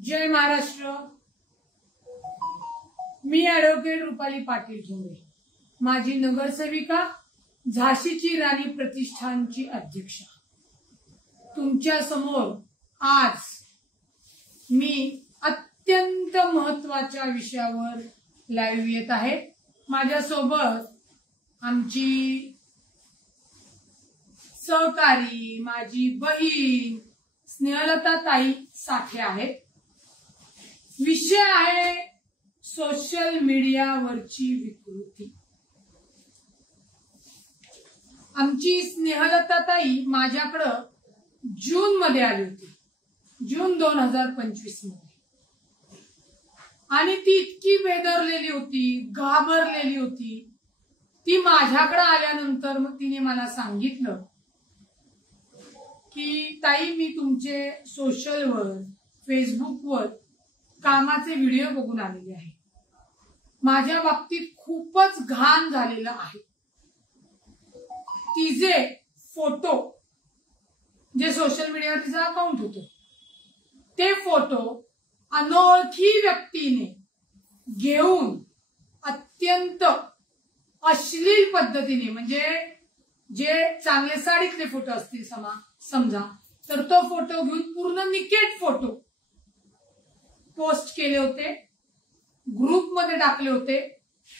जय महाराष्ट्र। मी advocate Rupali Patil झोंबे, माझी नगरसेविका, झाशीची राणी प्रतिष्ठानची अध्यक्षा। तुमच्या समोर आज मी अत्यंत महत्त्वाच्या विषयावर लाईव्ह येत आहे। माझ्या सोबत आमची सहकारी, माझी बहीण स्नेहलता ताई साठे आहेत। विषय आहे सोशल मीडियावरची विकृती। आमची स्नेहलता ताई माझ्याकडे जून मध्ये आली होती, जून 2025 मध्ये, आणि ती इतकी बेदरलेली होती, घाबरलेली होती। ती माझ्याकडे आल्यानंतर मग तिने मला सांगितलं की ताई, मी तुमचे सोशलवर, फेसबुकवर कामाचे व्हिडिओ बघून आलेले आहे। माझ्या बाबतीत खूपच घाण झालेलं आहे। तिचे फोटो, जे सोशल मीडियावर तिचा अकाउंट होतं, ते फोटो अनोळखी व्यक्तीने घेऊन अत्यंत अश्लील पद्धतीने, म्हणजे जे चांगले साडीतले फोटो असतील समजा, तर तो फोटो घेऊन पूर्ण निकेट फोटो पोस्ट केले होते, ग्रुपमध्ये टाकले होते।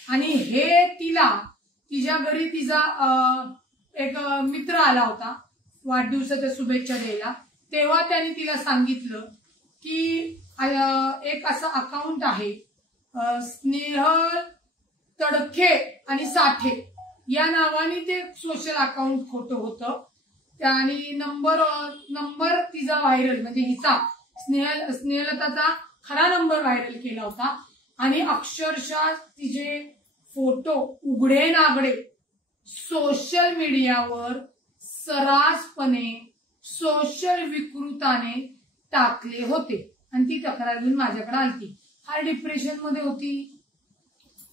आणि हे तिच्या घरी तिचा एक मित्र आला होता वाढदिवसाच्या शुभेच्छा द्यायला। तेव्हा त्याने तिला सांगितलं की एक असं अकाउंट आहे, स्नेहल तडखे आणि साठे या नावाने ते सोशल अकाउंट खोटं होतं। आणि नंबर तिचा व्हायरल, म्हणजे हिचा स्नेहलताचा खरा नंबर व्हायरल केला होता। आणि अक्षरशः तिचे फोटो उघडे नागडे सोशल मीडियावर सर्रासपणे सोशल विकृताने टाकले होते। आणि ती तक्रार घेऊन माझ्याकडे आलती। फार डिप्रेशन मध्ये होती,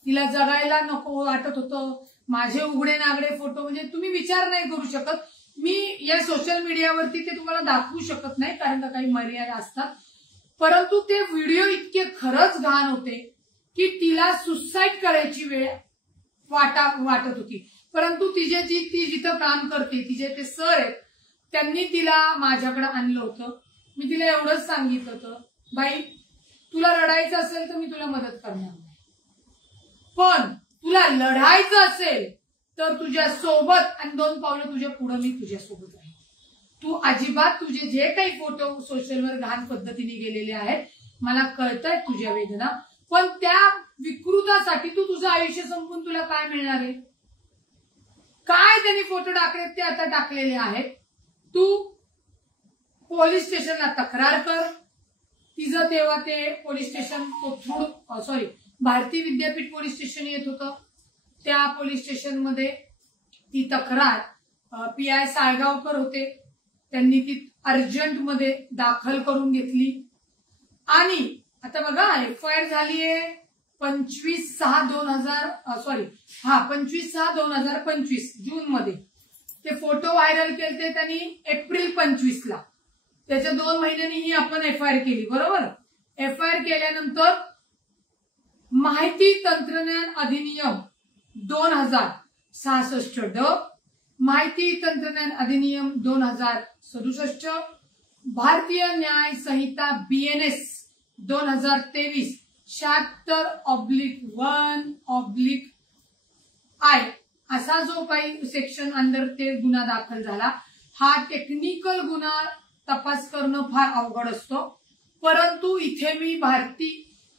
तिला जगायला नको वाटत होतं। माझे उघडे नागडे फोटो म्हणजे तुम्ही विचार नाही करू शकत। मी या सोशल मीडियावरती ते तुम्हाला दाखवू शकत नाही, कारण का काही मर्यादा असतात। परंतु ते व्हिडिओ इतके खरंच घाण होते की तिला सुसाईड करायची वेळ वाटत होती। परंतु ती जिथं काम करते, तिचे ते सर आहेत, त्यांनी तिला माझ्याकडे आणलं होतं। मी तिला एवढंच सांगितलं होतं, बाई, तुला रडायचं असेल तर मी तुला मदत करणार नाही, पण तुला लढायचं असेल तर तुझ्या सोबत आणि 2 पावलं तुझ्या पुढे मी तुझ्या सोबत आहे। तू अजिबात तुझे जे काही फोटो सोशलवर घाण पद्धतीने गेलेले आहेत, मला कळतंय तुझ्या वेदना, पण त्या विकृतासाठी तू तुझं आयुष्य संपवून तुला काय मिळणार आहे? काय त्यांनी फोटो टाकलेत ते आता टाकलेले आहेत। तू पोलीस स्टेशनला तक्रार कर। तिचं तेव्हा ते police station Kothrud, Bharati Vidyapeeth police station येत होतं, त्या पोलीस स्टेशन मध्ये ती तक्रार PI साळगावकर होते, त्यांनी ती अर्जंट मध्ये दाखल करून घेतली। आणि आता बघा, FIR झालीये 25/6/2025 जून मध्ये। ते फोटो व्हायरल केले त्यांनी एप्रिल 25 ला। त्याच्या 2 महिन्यांनी आपण FIR केली, बरोबर। FIR केल्यानंतर माहिती तंत्रज्ञान अधिनियम 2066 माहिती तंत्रज्ञान अधिनियम 2067, भारतीय न्याय संहिता BNS 2023 76/1/I असा जो काही सेक्शन अंडर ते गुन्हा दाखल झाला। हा टेक्निकल गुन्हा तपास करणं फार अवघड असतो, परंतु इथे मी भारती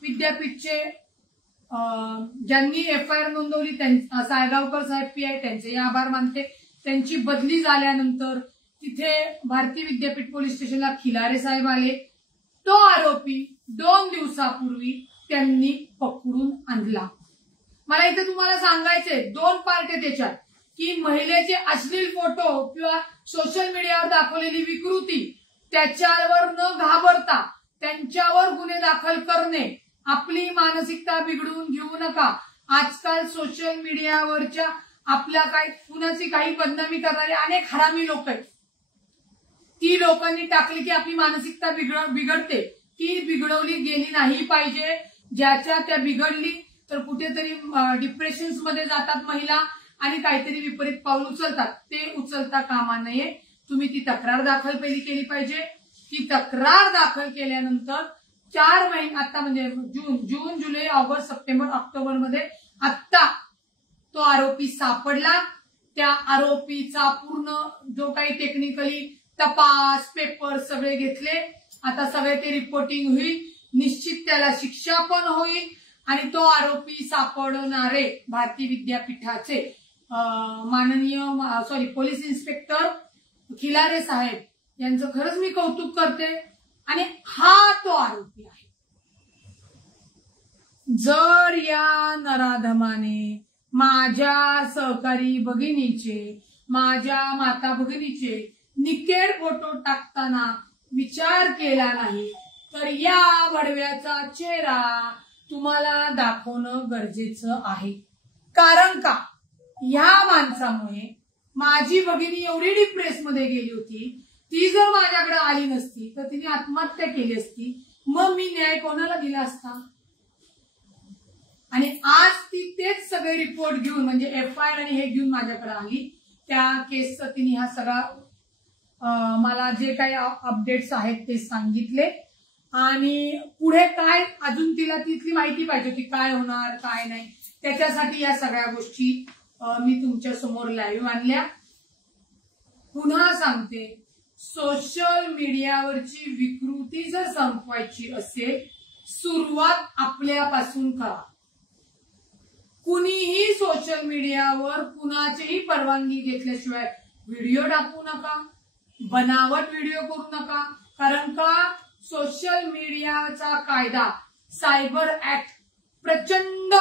विद्यापीठचे ज्यांनी FIR नोंदवली, साळगावकर साहेब PI, त्यांचे आभार मानते। त्यांची बदली झाल्यानंतर तिथे भारती विद्यापीठ पोलीस स्टेशनला खिलारे साहेब आले। तो आरोपी 2 दिवसापूर्वी त्यांनी पकडून आणला। मला इथे तुम्हाला सांगायचंय, 2 पार्ट आहे त्याच्यात, की महिलेचे अश्लील फोटो किंवा सोशल मीडियावर दाखवलेली विकृती, त्याच्यावर न घाबरता त्यांच्यावर गुन्हे दाखल करणे। आपली मानसिकता बिघडवून घेऊ नका। आजकाल सोशल मीडियावरच्या आपल्या कुणाची काही बदनामी करणारे अनेक हरामी लोक आहेत। ती लोकांनी टाकली की आपली मानसिकता बिघडते। ती बिघडवली गेली नाही पाहिजे. ज्याच्या त्या बिघडली तर कुठेतरी डिप्रेशन्स मध्ये जातात महिला आणि काहीतरी विपरीत पाऊल उचलतात. ते उचलता कामा नये. तुम्ही ती तक्रार दाखल पहिली केली पाहिजे. ती तक्रार दाखल केल्यानंतर 4 महिने आता म्हणजे जून जुलै ऑगस्ट सप्टेंबर ऑक्टोबर मध्ये आत्ता तो आरोपी सापडला. त्या आरोपीचा पूर्ण जो काही टेक्निकली तपास पेपर सगळे घेतले. आता सगळे ते रिपोर्टिंग होईल. निश्चित त्याला शिक्षा पण होईल आणि तो आरोपी सापडणारे भारतीय विद्यापीठाचे माननीय पोलीस इन्स्पेक्टर खिलारे साहेब यांचं खरंच मी कौतुक करते. आणि हा तो आरोपी आहे. जर या नराधमाने माझ्या सहकारी भगिनीचे माझ्या माता भगिनीचे निकेड फोटो टाकताना विचार केला नाही तर या भडव्याचा चेहरा तुम्हाला दाखवणं गरजेचं आहे. कारण का ह्या माणसामुळे माझी भगिनी एवढी डिप्रेस मध्ये गेली होती. ती जर माझ्याकडे आली नसती तर तिने आत्महत्या केली असती. मग मी न्याय कोणाला दिला असता. आणि आज ती तेच सगळे रिपोर्ट घेऊन म्हणजे FIR आणि हे घेऊन माझ्याकडे आली. त्या केसचं तिने हा सगळा मला जे काही अपडेट्स आहेत ते सांगितले. आणि पुढे काय अजून तिला तिथली माहिती पाहिजे होती काय होणार काय नाही. त्याच्यासाठी या सगळ्या गोष्टी मी तुमच्या समोर लाईव्ह आणल्या. पुन्हा सांगते, सोशल मीडियावरची विकृती जर संपवायची असेल सुरुवात आपल्यापासून करा. कुणीही सोशल मीडियावर कुणाचीही परवानगी घेतल्याशिवाय व्हिडिओ टाकू नका. बनावट व्हिडिओ करू नका. कारण का सोशल मीडियाचा कायदा सायबर ऍक्ट प्रचंड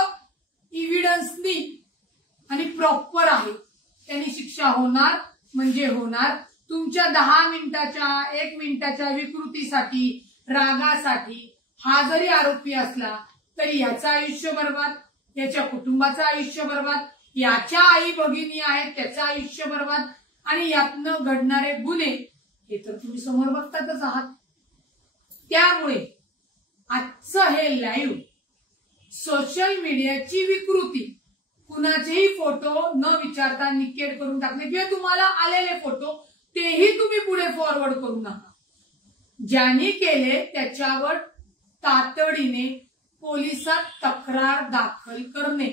इव्हिडन्सनी आणि प्रॉपर आहे. त्यांनी शिक्षा होणार म्हणजे होणार. तुमच्या 10 मिनिटाच्या 1 मिनिटाच्या विकृतीसाठी रागासाठी हा जरी आरोपी असला तरी याचं आयुष्य बर्बाद, याच्या कुटुंबाचं आयुष्य बर्बाद, याच्या आई भगिनी आहेत त्याचं आयुष्य बर्बाद आणि यातनं घडणारे गुन्हे हे तर तुम्ही समोर बघतातच आहात. त्यामुळे आजचं हे लाईव्ह सोशल मीडियाची विकृती कुणाचेही फोटो न विचारता निकेड करून टाकले किंवा तुम्हाला आलेले फोटो तेही तुम्ही पुढे फॉरवर्ड करू नका. ज्यांनी केले त्याच्यावर तातडीने पोलिसात तक्रार दाखल करणे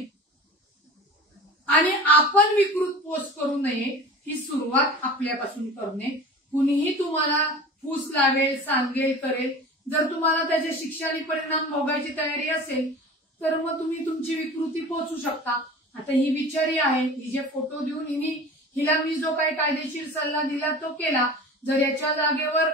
आणि आपण विकृत पोस्ट करू नये ही सुरुवात आपल्यापासून करणे. कुणीही तुम्हाला फूस लावेल सांगेल करेल. जर तुम्हाला त्याच्या शिक्षा आणि परिणाम भोगायची तयारी असेल तर मग तुम्ही तुमची विकृती पोहोचू शकता. आता ही बिचारी आहे, ही जे फोटो देऊन हिला मी जो काही कायदेशीर सल्ला दिला तो केला. जर याच्या जागेवर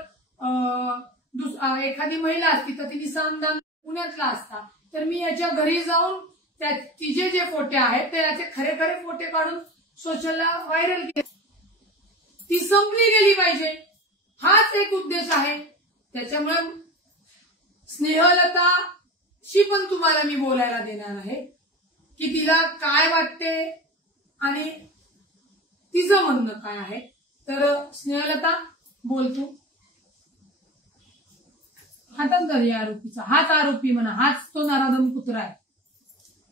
एखादी महिला असती तर तिने समदान पुण्यातला असता तर मी याच्या घरी जाऊन तिचे जे फोटे आहेत ते याचे खरे खरे फोटे काढून सोशलला व्हायरल केले. ती संपली गेली पाहिजे हाच एक उद्देश आहे. त्याच्यामुळे स्नेहलताशी पण तुम्हाला मी बोलायला देणार आहे की तिला काय वाटते आणि तिचं म्हणणं काय आहे. तर स्नेहलता बोल तू. हातात धर या आरोपीचा. हाच आरोपी म्हणा, हाच तो नराधम कुत्रा आहे.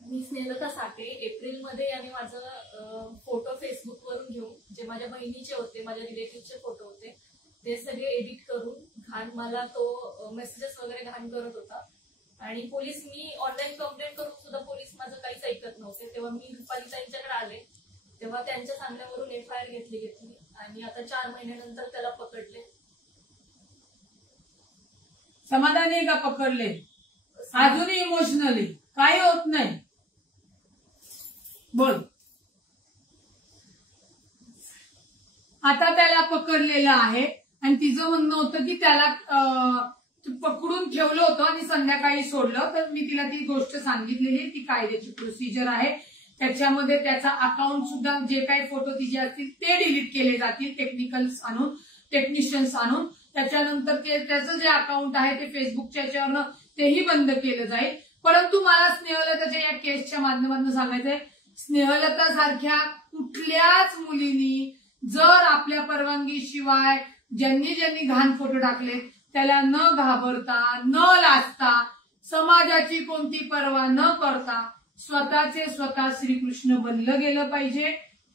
मी स्नेहलता साठे. एप्रिलमध्ये याने माझं फोटो फेसबुक वरून घेऊन जे माझ्या बहिणीचे होते माझ्या रिलेटिव्हचे फोटो होते ते सगळे एडिट करून घाण मला तो मेसेजेस वगैरे घाण करत होता. आणि पोलीस मी ऑनलाईन कंप्लेंट करून सुद्धा पोलीस माझं काहीच ऐकत नव्हते. तेव्हा मी रुपाली ताईंच्याकडे आले तेव्हा त्यांच्या सांगण्यावरून FIR घेतली आणि आता 4 महिन्यानंतर त्याला पकडले. समाधानी आहे का पकडले? अजूनही इमोशनली काही होत नाही. बोल. आता त्याला पकडलेलं आहे आणि तिचं म्हणणं होतं की त्याला पकडून ठेवलं होतं आणि संध्याकाळी सोडलं. तर मी तिला ती गोष्ट सांगितलेली ती कायद्याची प्रोसिजर आहे. त्याच्यामध्ये त्याचा अकाउंट सुद्धा जे काही फोटो तिचे असतील ते डिलीट केले जातील टेक्निशियन्स आणून. त्याच्यानंतर त्याचं जे अकाउंट आहे ते फेसबुकच्या याच्यावरनं तेही बंद केलं जाईल. परंतु मला स्नेहलताच्या या केसच्या माध्यमातून सांगायचंय, स्नेहलता सारख्या कुठल्याच मुलींनी जर आपल्या परवानगीशिवाय ज्यांनी घाण फोटो टाकले त्याला न घाबरता, न लाजता, समाजाची कोणती पर्वा न करता स्वतःचे स्वतः श्रीकृष्ण बनलं गेलं पाहिजे.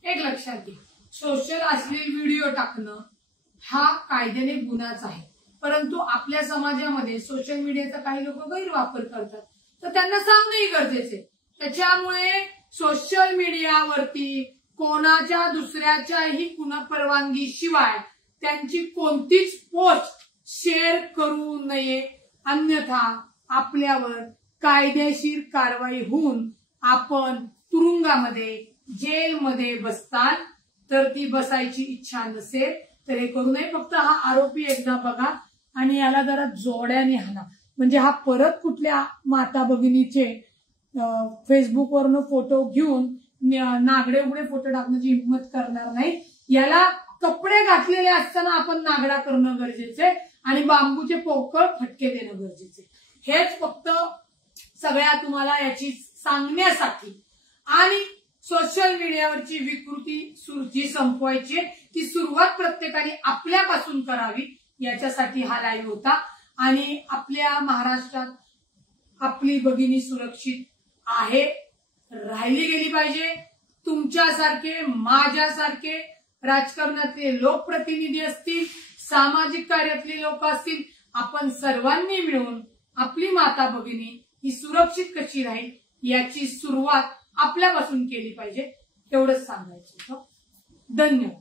एक लक्षात घे, सोशल अश्लील व्हिडिओ टाकणं हा कायद्याने गुन्हाच आहे. परंतु आपल्या समाजामध्ये सोशल मीडियाचा काही लोक गैरवापर करतात, तर त्यांना सांगणंही गरजेचे. त्याच्यामुळे सोशल मीडियावरती कोणाच्या दुसऱ्याच्याही परवानगी शिवाय त्यांची कोणतीच पोस्ट शेअर करू नये, अन्यथा आपल्यावर कायदेशीर कारवाई होऊन आपण तुरुंगामध्ये, जेलमध्ये बसताल. तर ती बसायची इच्छा नसेल तर हे करू नये. फक्त हा आरोपी एकदा बघा आणि याला जरा जोड्याने हाणा, म्हणजे हा परत कुठल्या माता भगिनीचे फेसबुकवरनं फोटो घेऊन नागडे उघडे फोटो टाकण्याची हिंमत करणार नाही. याला कपडे घातलेले असताना आपण नागडा करणं गरजेचे आणि बांबूचे पोकळ फटके देणं गरजेचे. हेच फक्त सगळ्या तुम्हाला याची सांगण्यासाठी. आणि सोशल मीडियावरची विकृती जी संपवायची ती सुरुवात प्रत्येकाने आपल्यापासून करावी, याच्यासाठी हा लाईव्ह होता. आणि आपल्या महाराष्ट्रात आपली भगिनी सुरक्षित आहे, राहिली गेली पाहिजे. तुमच्यासारखे, माझ्यासारखे राजकारणातले लोकप्रतिनिधी असतील, सामाजिक कार्यातले लोक असतील, आपण सर्वांनी मिळून आपली माता भगिनी ही सुरक्षित कशी राहील याची सुरुवात आपल्यापासून केली पाहिजे. एवढंच सांगायचं होतं. धन्यवाद.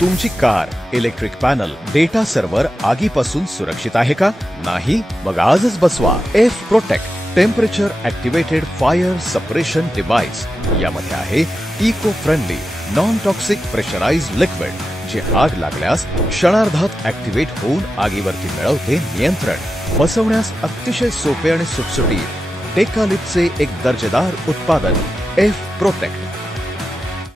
तुमची car, electric panel, data server आगीपासून सुरक्षित आहे का? नाही? मग आजच बसवा F protect temperature activated fire suppression device. यामध्ये आहे eco friendly non toxic pressurised liquid, जे आग लागल्यास क्षणार्धात ऍक्टिव्हेट होऊन आगीवरती मिळवते नियंत्रण. बसवण्यास अतिशय सोपे आणि सुटसुटीत टेकालिपचे एक दर्जेदार उत्पादन एफ प्रोटेक्ट.